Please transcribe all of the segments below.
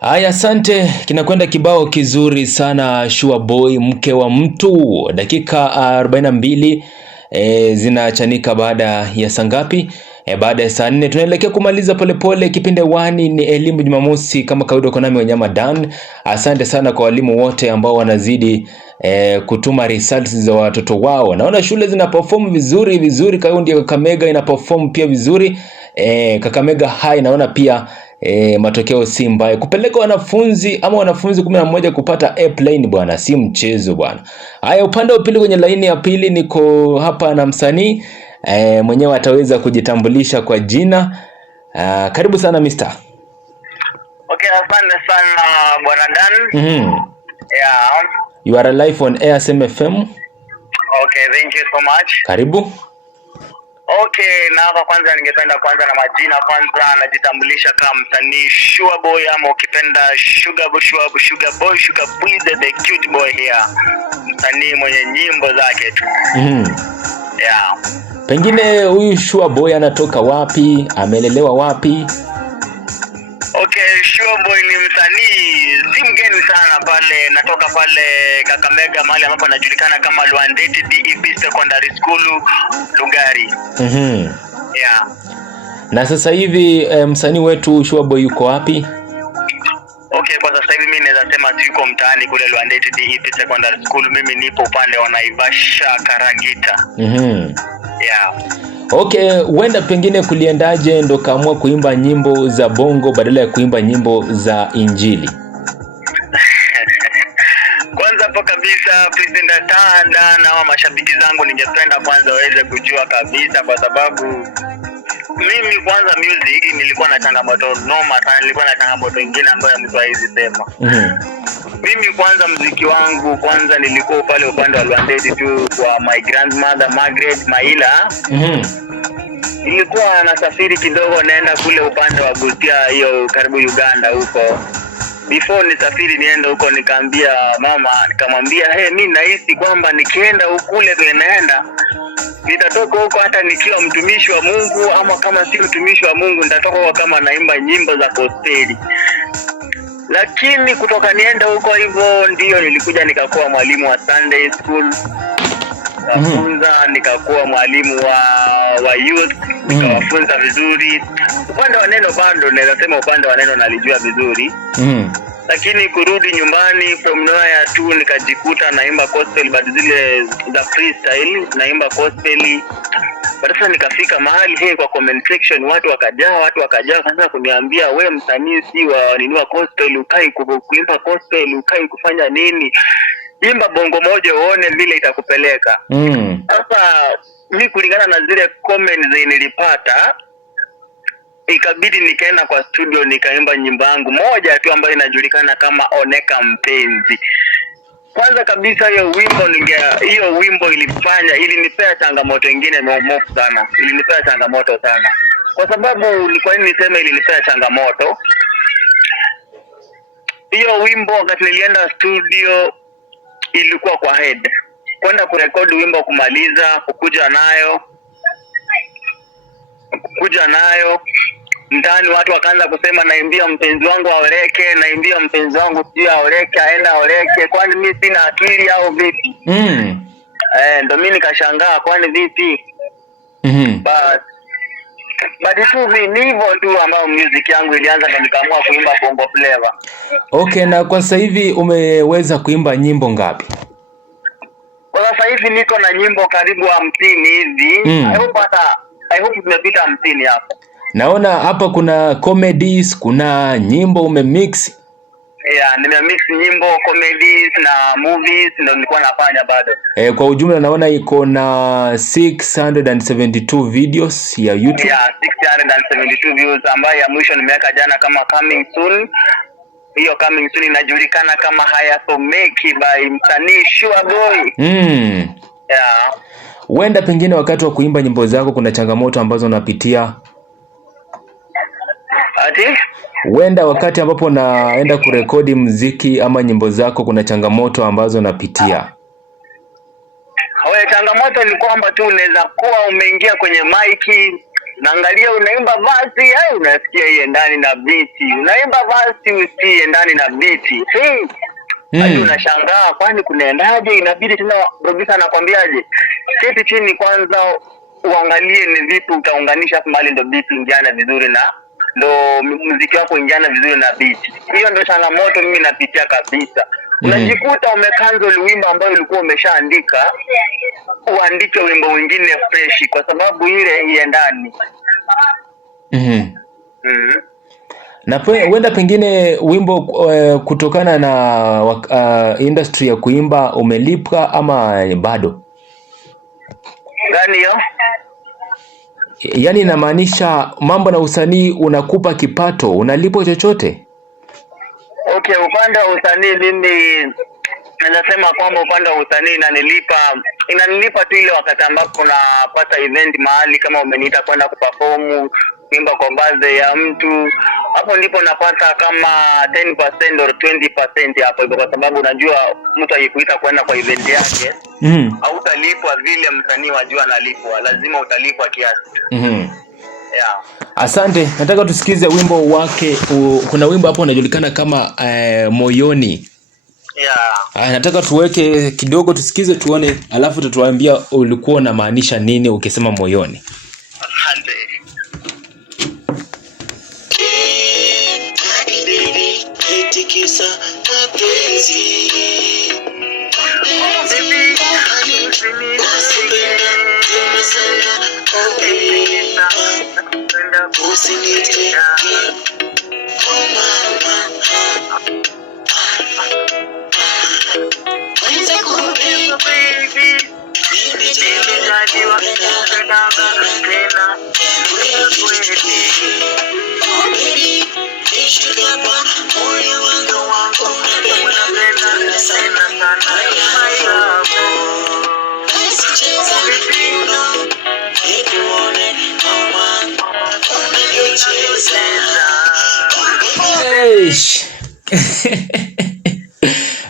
Haya, asante. Kinakwenda kibao kizuri sana, Sure Boy mke wa mtu. Dakika 42 zinachanika baada ya saa ngapi? Baada ya saa 4 tunaelekea kumaliza polepole kipindi wani ni elimu Jumamosi, kama kawaida kwa nami Wanyama Dan. Asante sana kwa walimu wote ambao wanazidi kutuma results za watoto wao. Naona shule zina perform vizuri. Kaunti ya Kakamega ina perform pia vizuri. Kakamega High naona pia matokeo si mbaya. Kupeleka wanafunzi 11 kupata A plane bwana, si mchezo bwana. Haya, upande wa pili, kwenye laini ya pili niko hapa na msanii mwenyewe ataweza kujitambulisha kwa jina. Karibu sana Mr. Okay, asante sana bwana Dan. Yeah. You are live on ASM FM. Okay, thank you so much. Karibu. Okay, na hapa kwanza ningependa kwanza na majina kwanza najitambulisha kama msanii Sure Boy, ama ukipenda Sugar Boy, the cute boy here. Msanii mwenye nyimbo zake tu. Yeah. Pengine huyu Sure Boy anatoka wapi? Amelelewa wapi? Okay, Sure Boy ni msanii si mgeni sana pale, natoka pale Kakamega, mahali ambapo anajulikana kama Lwandeti DEP Secondary School Lugari. Yeah. Na sasa hivi msanii wetu Sure Boy yuko wapi? Okay, kwa sasa hivi mimi naweza sema yuko mtaani kule Lwandeti DEP Secondary School. Mimi nipo upande wa Naivasha Karagita. Yeah. Okay, huenda pengine kuliendaje ndo kaamua kuimba nyimbo za bongo badala ya kuimba nyimbo za injili? Kwanza hapo kabisa President Tanda na mashabiki zangu ningependa kwanza waweze kujua kabisa, kwa sababu mimi kwanza music nilikuwa na changamoto noma sana, nilikuwa na changamoto nyingine ambayo mtu haizi sema. Mimi kwanza muziki wangu kwanza nilikuwa pale upande wa Lwandeti tu kwa my grandmother Margaret Maila. Nilikuwa nasafiri kidogo naenda kule upande wa Busia, hiyo karibu Uganda huko. Before nisafiri nienda huko, nikaambia mama, nikamwambia mimi nahisi kwamba nikienda kule vile naenda nitatoka huko hata nikiwa mtumishi wa Mungu, ama kama si mtumishi wa Mungu nitatoka huko kama naimba nyimbo za gospel. Lakini kutoka nienda huko hivyo ndio nilikuja nikakuwa mwalimu wa Sunday school. Nikakuwa mwalimu wa youth, nikawafunza vizuri. Upande wa neno bado naweza sema upande wa neno nalijua vizuri. Lakini kurudi nyumbani from nowhere tu nikajikuta naimba gospel, but zile za freestyle naimba gospel. Sasa nikafika mahali kwa comment section watu wakajaa sasa kuniambia, we msanii si wa nini wa gospel, ukai kuimba gospel, ukai kufanya nini? Imba bongo moja uone vile itakupeleka. Sasa mimi kulingana na zile comments nilipata, ikabidi nikaenda kwa studio nikaimba nyimbo yangu moja tu ambayo inajulikana kama Oneka Mpenzi. Kwanza kabisa hiyo wimbo ilinipea changamoto nyingine mofu sana. Ilinipea changamoto sana. Kwa sababu kwa nini nisema ilinipea changamoto? Hiyo wimbo wakati nilienda studio ilikuwa kwa head. Kwenda kurekodi wimbo, kumaliza, kukuja nayo ndani watu wakaanza kusema naimbia mpenzi wangu aoleke, naimbia mpenzi wangu sio aoleke, aenda aoleke. Kwani mimi sina akili au vipi? Ndio mimi nikashangaa kwani vipi? But tu ni hivyo tu ambao music yangu ilianza na nikaamua kuimba bongo flavor. Okay, na kwa sasa hivi umeweza kuimba nyimbo ngapi? Kwa sasa hivi niko na nyimbo karibu 50 hivi. I hope tumepita 50 hapo. Naona hapa kuna comedies, kuna nyimbo umemix. Yeah, nimemix nyimbo, comedies na movies ndio nilikuwa nafanya bado. Kwa ujumla naona iko na 672 videos ya YouTube. Yeah, 672 views ambayo ya mwisho nimeweka jana kama coming soon. Hiyo coming soon inajulikana kama Hayasomeki by msanii Sure Boy. Yeah. Huenda pengine wakati wa kuimba nyimbo zako kuna changamoto ambazo unapitia. Huenda wakati ambapo naenda kurekodi muziki ama nyimbo zako kuna changamoto ambazo unapitia. Changamoto ni kwamba tu unaweza kuwa umeingia kwenye mic naangalia unaimba basi, unasikia iye ndani na biti, unaimba basi usikie ndani na biti. Hadi unashangaa kwani kunaendaje? Inabidi tena producer anakwambiaje, keti chini kwanza uangalie ni vipi utaunganisha mahali ndo beat ingiana vizuri na ndo muziki wako ingiana vizuri na beat. Hiyo ndo changamoto mimi napitia kabisa. Unajikuta umecancel wimbo ambao ulikuwa umeshaandika, uandike wimbo mwingine fresh kwa sababu ile iendani. Na huenda pengine wimbo kutokana na industry ya kuimba umelipwa ama bado? Gani hiyo? Yaani inamaanisha mambo na usanii unakupa kipato, unalipwa chochote? Okay, upande wa usanii mimi nasema kwamba upande wa usanii inanilipa tu ile wakati ambapo napata event mahali, kama umeniita kwenda kuperform kuimba kwa birthday ya mtu, hapo ndipo napata kama 10% or 20% hapo, kwa sababu unajua mtu akikuita kwenda kwa event yake hautalipwa vile msanii wajua analipwa, lazima utalipwa kiasi. Yeah. Asante, nataka tusikize wimbo wake. Kuna wimbo hapo unajulikana kama Moyoni. Yeah. Nataka tuweke kidogo tusikize tuone, alafu tutuambia ulikuwa unamaanisha nini ukisema moyoni. Asante.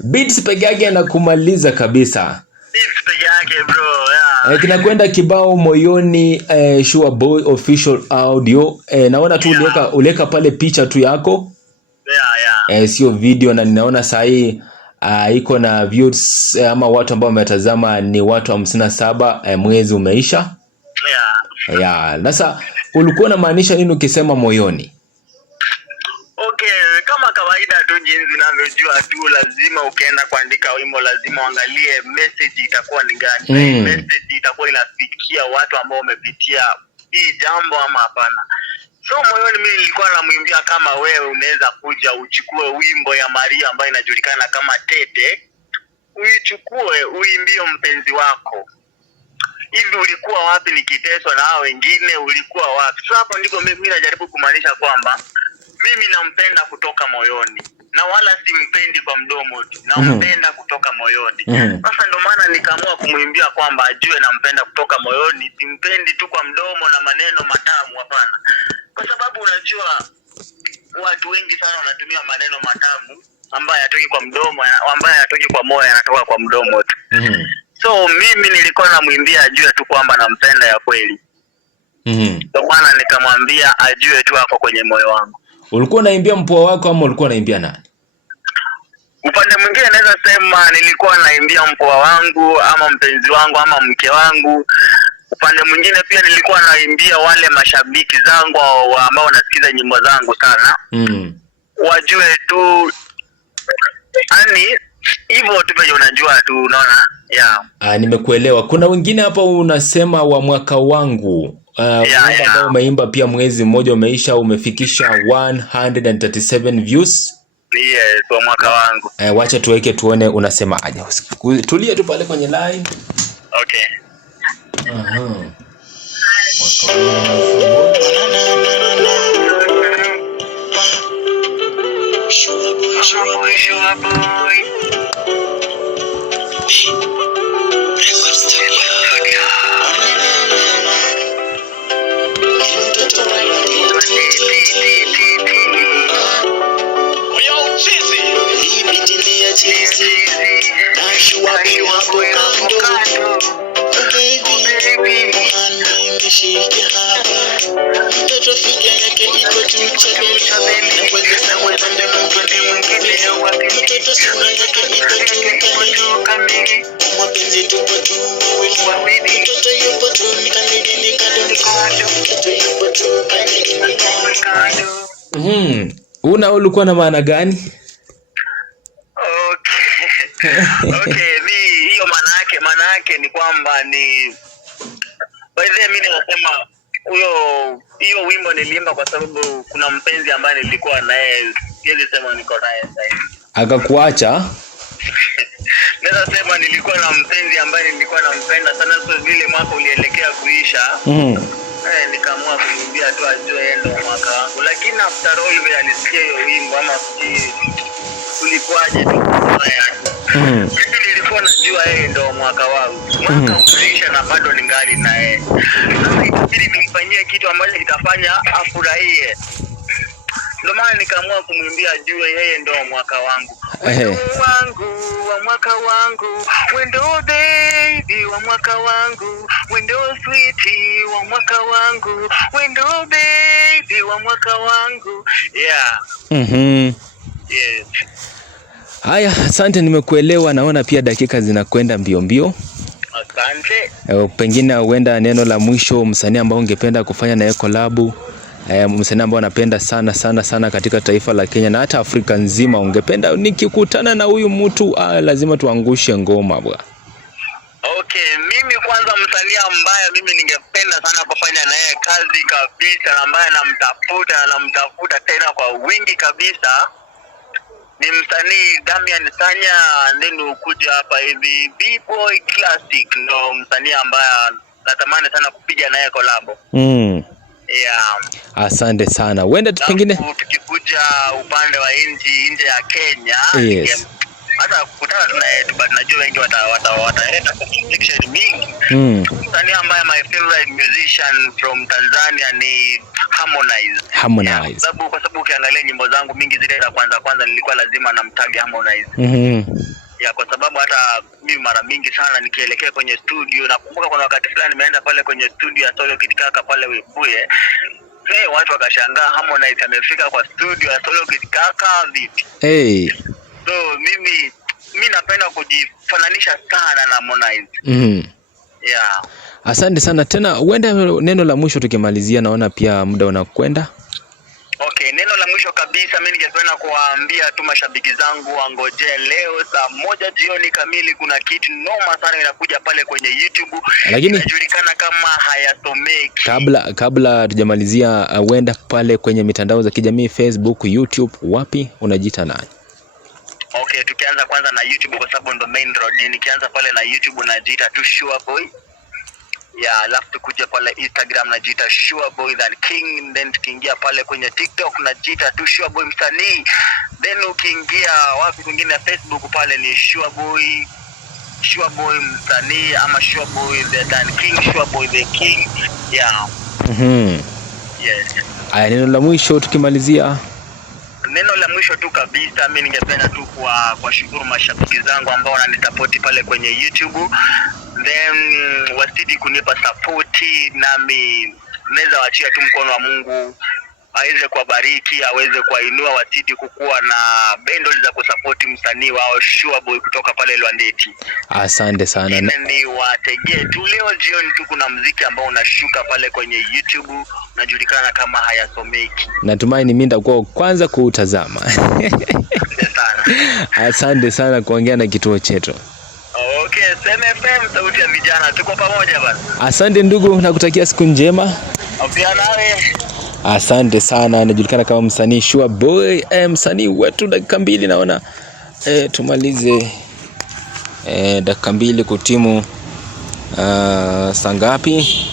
Beats peke yake anakumaliza kabisa. Beats peke yake bro, yeah. Kinakwenda kibao Moyoni, Sure Boy official audio. Naona tu uleka pale picha tu yako. Yeah. Sio video, na ninaona sahi iko na views ama watu ambao wametazama ni watu 57, mwezi umeisha. Yeah. Sasa ulikuwa unamaanisha nini ukisema moyoni? Okay, kama kawaida tu jinsi ninavyojua tu, lazima ukienda kuandika wimbo lazima uangalie message itakuwa ni gani. Message itakuwa inafikia watu ambao wamepitia hii jambo ama hapana. So moyoni mimi nilikuwa namwimbia kama wewe unaweza kuja uchukue wimbo ya Maria ambayo inajulikana kama Tete, uichukue uimbie mpenzi wako. Hivi ulikuwa wapi nikiteswa na hao wengine, ulikuwa wapi? So hapo ndiko mimi najaribu kumaanisha kwamba mimi nampenda kutoka moyoni, na wala simpendi kwa mdomo tu, nampenda kutoka moyoni. Sasa ndio maana nikaamua kumuimbia kwamba ajue nampenda kutoka moyoni, simpendi tu kwa mdomo na maneno matamu, hapana. Kwa sababu unajua watu wengi sana wanatumia maneno matamu ambayo hayatoki kwa mdomo, ambayo hayatoki kwa moyo, yanatoka kwa mdomo tu. So mimi nilikuwa namuimbia ajue tu kwamba nampenda ya kweli. Ndio maana nikamwambia ajue tu ako kwenye moyo wangu. Ulikuwa unaimbia mpwa wako ama ulikuwa unaimbia nani? Upande mwingine naweza sema nilikuwa naimbia mpwa wangu ama mpenzi wangu ama mke wangu. Upande mwingine pia nilikuwa naimbia wale mashabiki zangu ambao wanasikiza nyimbo zangu sana. Wajue tu yani hivyo tu bado unajua tu, unaona? Yeah. Nimekuelewa. Kuna wengine hapa unasema wa mwaka wangu. Ambao umeimba pia mwezi mmoja umeisha, umefikisha 137 views. Yes, wa mwaka wangu. Wacha tuweke tuone unasema aje. Tulia tu pale kwenye line. Okay. Sure boy. Baby, Ulikuwa na maana gani? Okay, hiyo maana yake ni kwamba ni by the way, mimi nasema hiyo wimbo nilimba kwa sababu kuna mpenzi ambaye nilikuwa naye, siwezi sema niko naye sasa. Akakuacha? Naweza sema nilikuwa na mpenzi ambaye nilikuwa nampenda sana, sio vile mwaka ulielekea kuisha. Nikaamua kumwambia tu ajue ndio mwaka wangu, lakini after all vile alisikia hiyo wimbo ama kulikuwaje tu mimi nilikuwa najua yeye ndio mwaka wangu. Mwaka uliisha na bado ningali na yeye. Sasa ikabidi nimfanyie kitu ambacho kitafanya afurahie. Ndio maana nikaamua kumwimbia ajue yeye ndio mwaka wangu. Wangu wa mwaka wangu, wendo baby wa mwaka wangu, wendo sweetie wa mwaka wangu, wendo baby wa mwaka wangu. Yeah. Yes. Haya, asante, nimekuelewa. Naona pia dakika zinakwenda mbio mbio. Asante. Pengine huenda neno la mwisho, msanii ambao ungependa kufanya naye collab, msanii ambao anapenda sana katika taifa la Kenya na hata Afrika nzima, ungependa nikikutana na huyu mtu lazima tuangushe ngoma bwana? Okay, mimi kwanza msanii ambaye mimi ningependa sana kufanya naye kazi kabisa, na ambaye namtafuta tena kwa wingi kabisa, ni msanii Damian Sanya. Ndio ukuja hapa hivi B-Boy Classic, ndo msanii ambaye natamani sana kupiga naye collab. Yeah. Asante sana. Wenda pengine tukikuja upande wa nje ya Kenya, yes, hata kukutana tunaye, but najua wengi wataleta connection mingi. Msanii ambaye my favorite musician from Tanzania ni Harmonize. Yeah, kwa sababu ukiangalia nyimbo zangu mingi zile za kwanza nilikuwa lazima namtag Harmonize. Ya kwa sababu hata mimi mara mingi sana nikielekea kwenye studio, nakumbuka kuna wakati fulani nimeenda pale kwenye studio ya Solo Kid Kaka pale Webuye. Watu wakashangaa Harmonize amefika kwa studio ya Solo Kid Kaka vipi? So mimi napenda kujifananisha sana na Harmonize. Yeah. Asante sana tena. Huenda neno la mwisho tukimalizia, naona pia muda unakwenda. Okay, neno la mwisho kabisa mimi ningependa kuwaambia tu mashabiki zangu wangoje leo saa 1 jioni kamili, kuna kitu noma sana inakuja pale kwenye YouTube. Lakini inajulikana kama Hayasomeki. Kabla tujamalizia, wenda pale kwenye mitandao za kijamii Facebook, YouTube, wapi unajiita nani? Okay, tukianza kwanza na YouTube kwa sababu ndo main road. Nikianza pale na YouTube najiita tu Sure Boy. Yeah, alafu tukuja pale Instagram najiita Sure Boy the King, then tukiingia pale kwenye TikTok najiita tu Sure Boy msanii, then ukiingia wapi kwingine Facebook pale ni Sure Boy msanii ama Sure Boy the King, Sure Boy the King. Yeah. Yes. Aya, neno la mwisho tukimalizia. Neno la mwisho tu kabisa, mimi ningependa tu kuwashukuru mashabiki zangu ambao wananisupport pale kwenye YouTube. Then wasidi kunipa support, nami naweza waachia tu mkono wa Mungu aweze kuwabariki, aweze kuwainua, wasidi kukua na bendo za kusupport msanii wao Sure Boy kutoka pale Lwandeti. Asante sana. Ni wategee tu leo jioni tu kuna muziki ambao unashuka pale kwenye YouTube unajulikana kama Hayasomeki. Natumaini mimi nitakuwa kwanza kuutazama. Asante sana kuongea na kituo chetu. Okay, SMFM sauti ya vijana, tuko pamoja bana. Asante ndugu, nakutakia siku njema. Pia nawe. Asante sana. Anajulikana kama msanii Sure Boy, msanii wetu. Dakika 2 naona tumalize dakika 2 kutimu saa ngapi?